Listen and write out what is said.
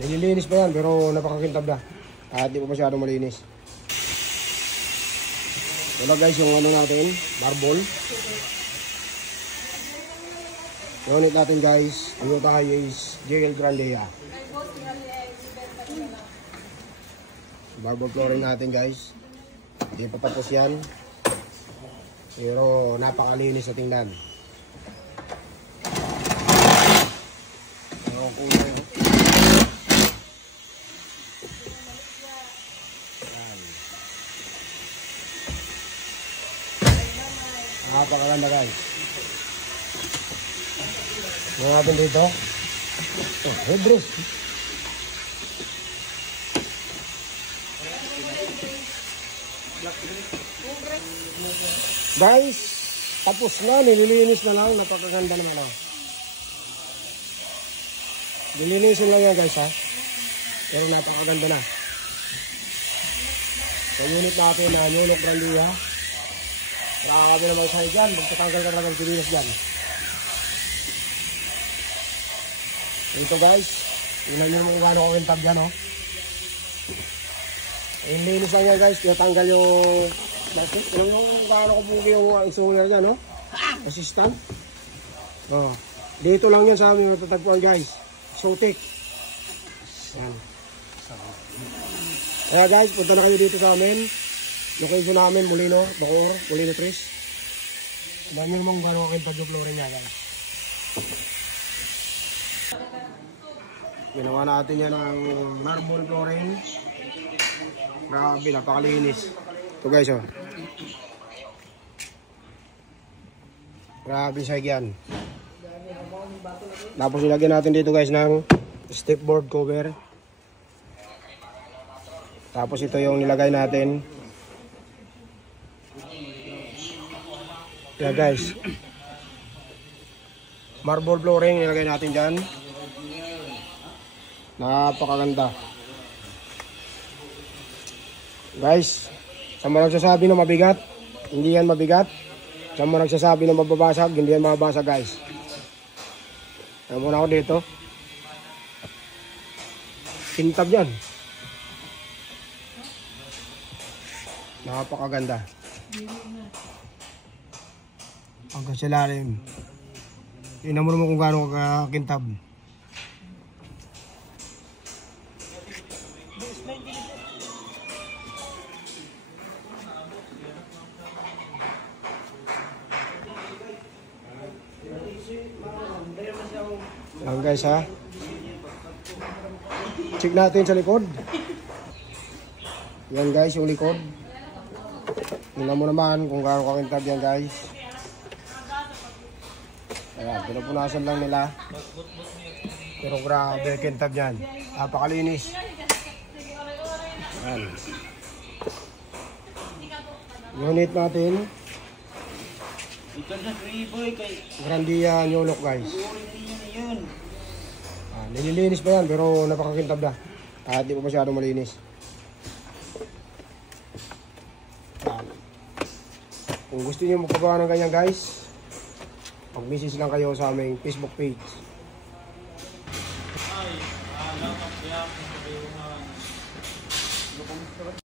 Nililinis pa yan pero napakakintab na. At di pa masyadong malinis. Wala guys yung ano natin, marble. Unit natin guys, ano tayo is JL Grandea. Marble flooring natin guys. Hindi pa tapos yan. Pero napakalinis na tingnan. Ang kulay. Napakaganda guys. Ngayon natin dito. Oh, headrest. Guys, tapos na. Nililinis na lang. Napakaganda naman. Oh. Nililinisin lang yan guys ha. Pero napakaganda na. Sa unit natin na Yolok Grandea. Nakakabi naman sa'yo dyan. Magpatanggal ka talagang pilinas dyan. Ito guys. Tingnan nyo kung gano'n ko kintab dyan. Oh. Linis lang yan guys. Tinatanggal yung... Tingnan nyo kung gano'n ko pugi yung installer dyan. No? Assistant. Oh. Dito lang yan sa amin matatagpuan guys. Exotic. Yan. Kaya guys, punta na kayo dito sa amin. Location namin, Molino, Bacoor, Molino Tres. Dahil nyo mong gano'n kintab yung flooring niya guys. Ginawa natin yan ng marble flooring. Grabe, napakalinis. Ito guys, oh. Grabe sa'yo yan. Tapos nilagyan natin dito guys ng stepboard cover. Tapos ito yung nilagay natin. Yeah guys. Marble flooring nilagay natin dyan. Napakaganda. Guys, saan mo nagsasabi na mabigat? Hindi yan mabigat. Saan mo nagsasabi na mababasag? Hindi yan mababasag guys. Ayan muna ako dito. Kintab yan. Napakaganda. Hanggang sa lalim. Tingnan mo naman kung gaano kakintab. Ayan guys ha. Check natin sa likod. Yan guys yung likod. Tingnan mo naman kung gaano kakintab yan guys. Ayan, pinupunasan lang nila. Pero grabe kintab yan. Napakalinis. Ayan. Unit natin. Grandea Yolok guys. Nililinis pa yan pero napakakintab na. Kahit di pa masyadong malinis. Kung gusto niyo magpagawa ng ganyan guys, mag-message lang kayo sa aming Facebook page.